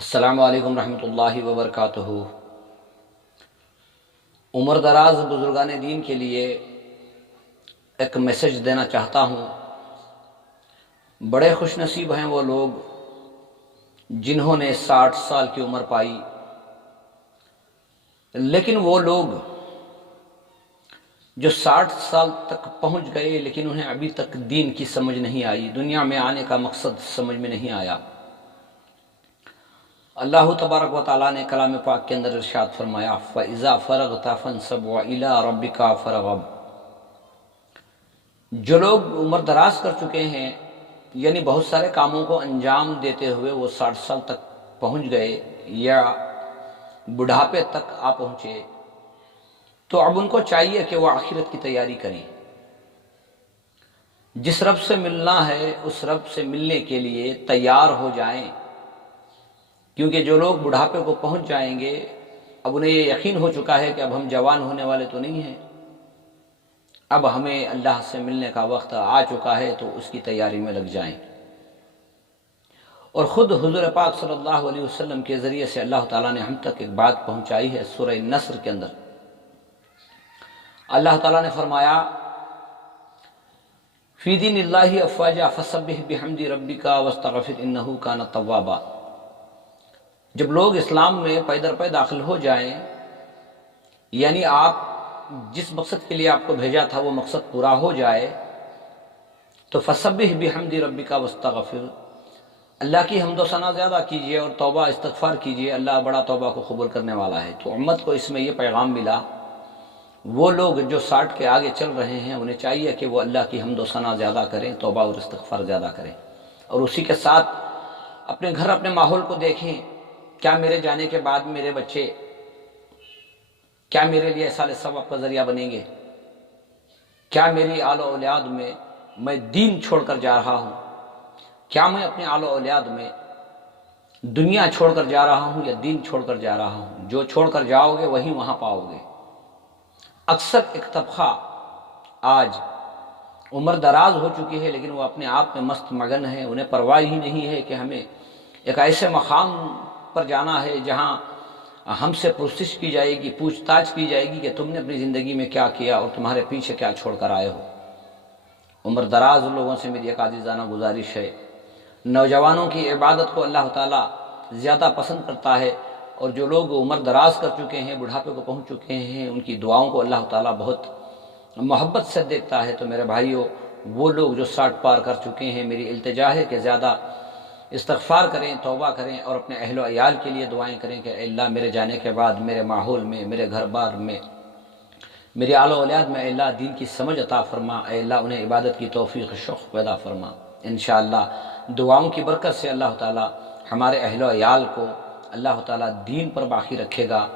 السلام علیکم رحمۃ اللہ وبرکاتہ۔ عمر دراز بزرگان دین کے لیے ایک میسج دینا چاہتا ہوں۔ بڑے خوش نصیب ہیں وہ لوگ جنہوں نے 60 سال کی عمر پائی، لیکن وہ لوگ جو 60 سال تک پہنچ گئے لیکن انہیں ابھی تک دین کی سمجھ نہیں آئی، دنیا میں آنے کا مقصد سمجھ میں نہیں آیا۔ اللہ تبارک و تعالیٰ نے کلام پاک کے اندر ارشاد فرمایا فَإِذَا فَرَغْتَ فَانْصَبْ وَإِلَىٰ رَبِّكَ فَارْغَب۔ جو لوگ عمر دراز کر چکے ہیں، یعنی بہت سارے کاموں کو انجام دیتے ہوئے وہ 60 سال تک پہنچ گئے یا بڑھاپے تک آ پہنچے، تو اب ان کو چاہیے کہ وہ آخرت کی تیاری کریں۔ جس رب سے ملنا ہے اس رب سے ملنے کے لیے تیار ہو جائیں، کیونکہ جو لوگ بڑھاپے کو پہنچ جائیں گے اب انہیں یہ یقین ہو چکا ہے کہ اب ہم جوان ہونے والے تو نہیں ہیں، اب ہمیں اللہ سے ملنے کا وقت آ چکا ہے، تو اس کی تیاری میں لگ جائیں۔ اور خود حضور پاک صلی اللہ علیہ وسلم کے ذریعے سے اللہ تعالیٰ نے ہم تک ایک بات پہنچائی ہے۔ سورہ نصر کے اندر اللہ تعالیٰ نے فرمایا فی دین اللہ افواجا فسبح بحمد ربک واستغفر انہ کان توابا۔ جب لوگ اسلام میں پے در پے داخل ہو جائیں، یعنی آپ جس مقصد کے لیے آپ کو بھیجا تھا وہ مقصد پورا ہو جائے، تو فسبح بحمد ربک واستغفر، اللہ کی حمد و ثنا زیادہ کیجئے اور توبہ استغفار کیجئے، اللہ بڑا توبہ کو قبول کرنے والا ہے۔ تو امت کو اس میں یہ پیغام ملا، وہ لوگ جو 60 کے آگے چل رہے ہیں انہیں چاہیے کہ وہ اللہ کی حمد و ثنا زیادہ کریں، توبہ اور استغفار زیادہ کریں، اور اسی کے ساتھ اپنے گھر اپنے ماحول کو دیکھیں۔ کیا میرے جانے کے بعد میرے بچے کیا میرے لیے اصال ثواب کا ذریعہ بنیں گے؟ کیا میری آل و اولاد میں دین چھوڑ کر جا رہا ہوں؟ کیا میں اپنے آل و اولاد میں دنیا چھوڑ کر جا رہا ہوں یا دین چھوڑ کر جا رہا ہوں؟ جو چھوڑ کر جاؤ گے وہی وہاں پاؤ گے۔ اکثر ایک طبقہ آج عمر دراز ہو چکی ہے لیکن وہ اپنے آپ میں مست مگن ہے، انہیں پرواہ ہی نہیں ہے کہ ہمیں ایک ایسے مقام پر جانا ہے جہاں ہم سے پرسش کی جائے گی، پوچھ تاچھ کی جائے گی کہ تم نے اپنی زندگی میں کیا کیا اور تمہارے پیچھے کیا چھوڑ کر آئے ہو۔ عمر دراز لوگوں سے میری ایک عاجزانہ گزارش ہے، نوجوانوں کی عبادت کو اللہ تعالیٰ زیادہ پسند کرتا ہے، اور جو لوگ عمر دراز کر چکے ہیں، بڑھاپے کو پہنچ چکے ہیں، ان کی دعاؤں کو اللہ تعالیٰ بہت محبت سے دیکھتا ہے۔ تو میرے بھائیوں، وہ لوگ جو 60 پار کر چکے ہیں، میری التجا ہے کہ زیادہ استغفار کریں، توبہ کریں، اور اپنے اہل و عیال کے لیے دعائیں کریں کہ اے اللہ میرے جانے کے بعد میرے ماحول میں، میرے گھر بار میں، میرے آل و اولاد میں اے اللہ دین کی سمجھ عطا فرما، اے اللہ انہیں عبادت کی توفیق شوق پیدا فرما۔ انشاءاللہ دعاؤں کی برکت سے اللہ تعالیٰ ہمارے اہل و عیال کو اللہ تعالیٰ دین پر باقی رکھے گا۔